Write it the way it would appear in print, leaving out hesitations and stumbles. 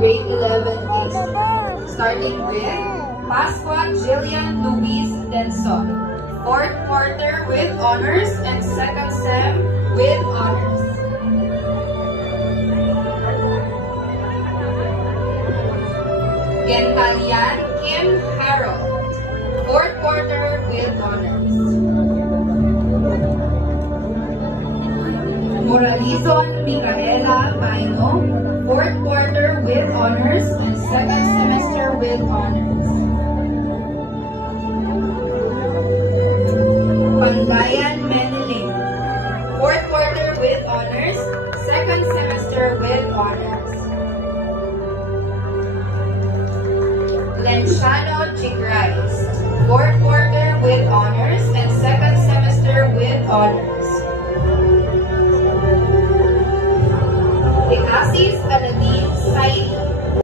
grade 11 East, starting with Pasqua Jillian Louise Denson, 4th quarter with honors and 2nd sem with honors. Gentalian Kim Harold, 4th quarter with honors. Moralizon Micaela Maino, 4th quarter with honors and 2nd semester with honors. Panbayan Meneling, 4th quarter with honors, 2nd semester with honors. Lenciano Chigrais, 4th quarter with honors and 2nd semester with honors. Asis Aladin Sai